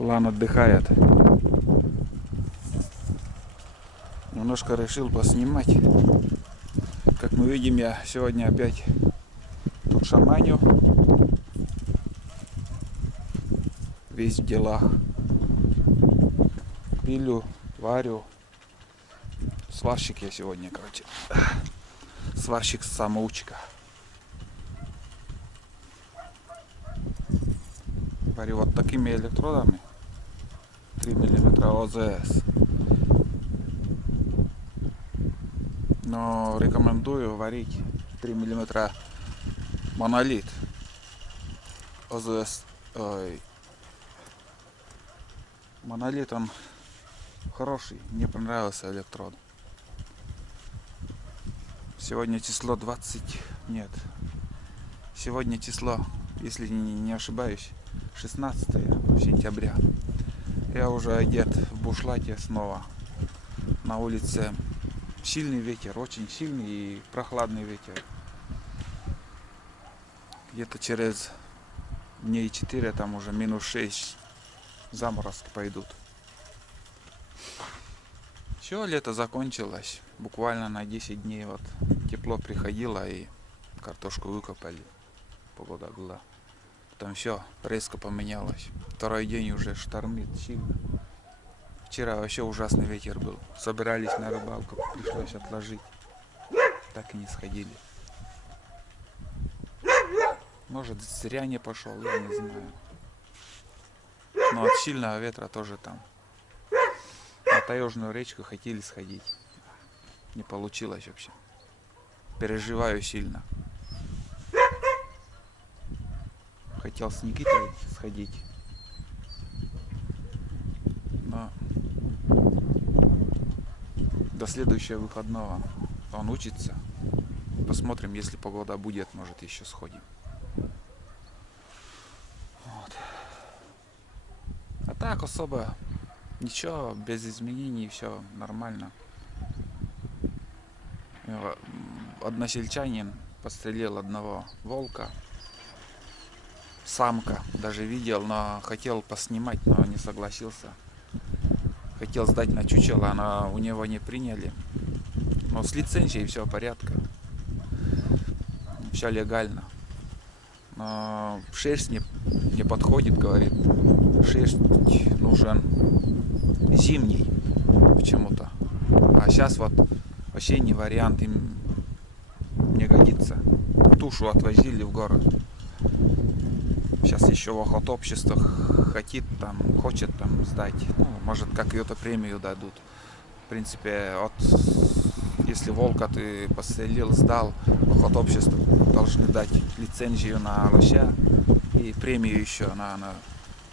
Тулан отдыхает. Немножко решил поснимать. Как мы видим, я сегодня опять тут шаманю. Весь в делах. Пилю, варю. Сварщик я сегодня, короче. Сварщик-самоучка. Варю вот такими электродами. 3 мм ОЗС. Но рекомендую варить 3 мм монолит. ОЗС. Монолит, он хороший. Мне понравился электрод. Сегодня число 20. Нет. Сегодня число, если не ошибаюсь, 16 сентября. Я уже одет в бушлате снова. На улице сильный ветер, очень сильный и прохладный ветер. Где-то через дней 4 там уже -6 заморозки пойдут. Все, лето закончилось. Буквально на 10 дней вот тепло приходило и картошку выкопали. Погода была. Там все резко поменялось. Второй день уже штормит сильно. Вчера вообще ужасный ветер был. Собирались на рыбалку, пришлось отложить. Так и не сходили. Может, зря не пошел, я не знаю. Но от сильного ветра тоже там. На Таежную речку хотели сходить. Не получилось вообще. Переживаю сильно. Хотел с Никитой сходить. Но до следующего выходного он учится. Посмотрим, если погода будет, может, еще сходим. Вот. А так особо ничего, без изменений, все нормально. Односельчанин подстрелил одного волка. Самка, даже видел, но хотел поснимать, но не согласился. Хотел сдать на чучело, но у него не приняли. Но с лицензией все в порядке. Все легально. Но шерсть не подходит, говорит. Шерсть нужен зимний почему-то. А сейчас вот осенний вариант им не годится. Тушу отвозили в город. Сейчас еще в охотобщество хочет там сдать. Ну, может, какую-то премию дадут. В принципе, если волка ты пострелил, сдал, в охотобщество должны дать лицензию на лося и премию еще на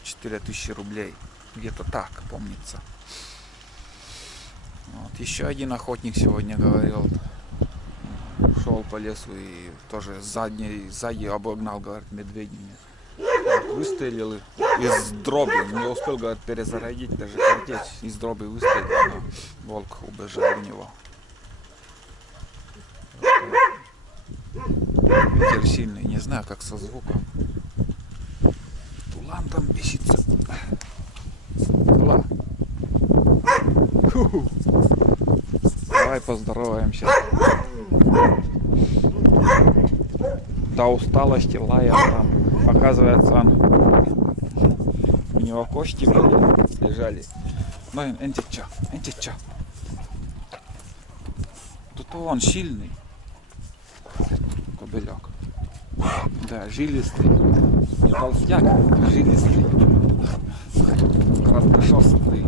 4000 рублей. Где-то так, помнится. Вот. Еще один охотник сегодня говорил, шел по лесу и тоже сзади обогнал, говорит, медведями. Выстрелил из дроби, не успел, говорит, перезарядить даже картечь, из дроби выстрелил, но волк убежал у него. Ветер сильный, не знаю, как со звуком. Тулан там бесится. Тулан. Давай поздороваемся. До усталости лая там. Оказывается, у него кости лежали. Ну, энтича. Тут он сильный. Кобелек. Да, жилистый. Не толстяк, а жилистый. Краткошерстный.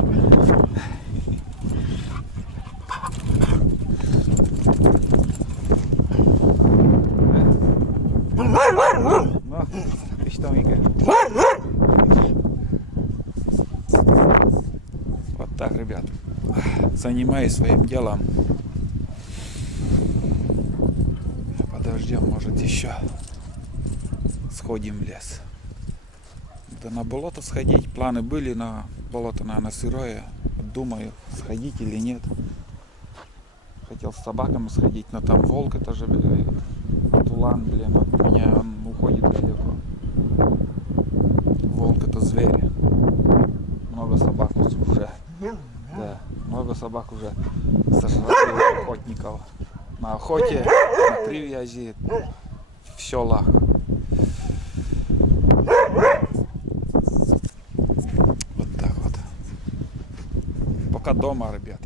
занимаюсь своим делом. Подождем, может еще сходим в лес. Да на болото сходить. Планы были, на болото, наверное, сырое. Думаю, сходить или нет. Хотел с собаками сходить, но там волк, это же тулан, блин, от меня он уходит далеко. Волк это зверь. Много собак уже. Да, много собак уже сожрали охотников. На охоте, на привязи, в селах. Вот так вот. Пока дома, ребят.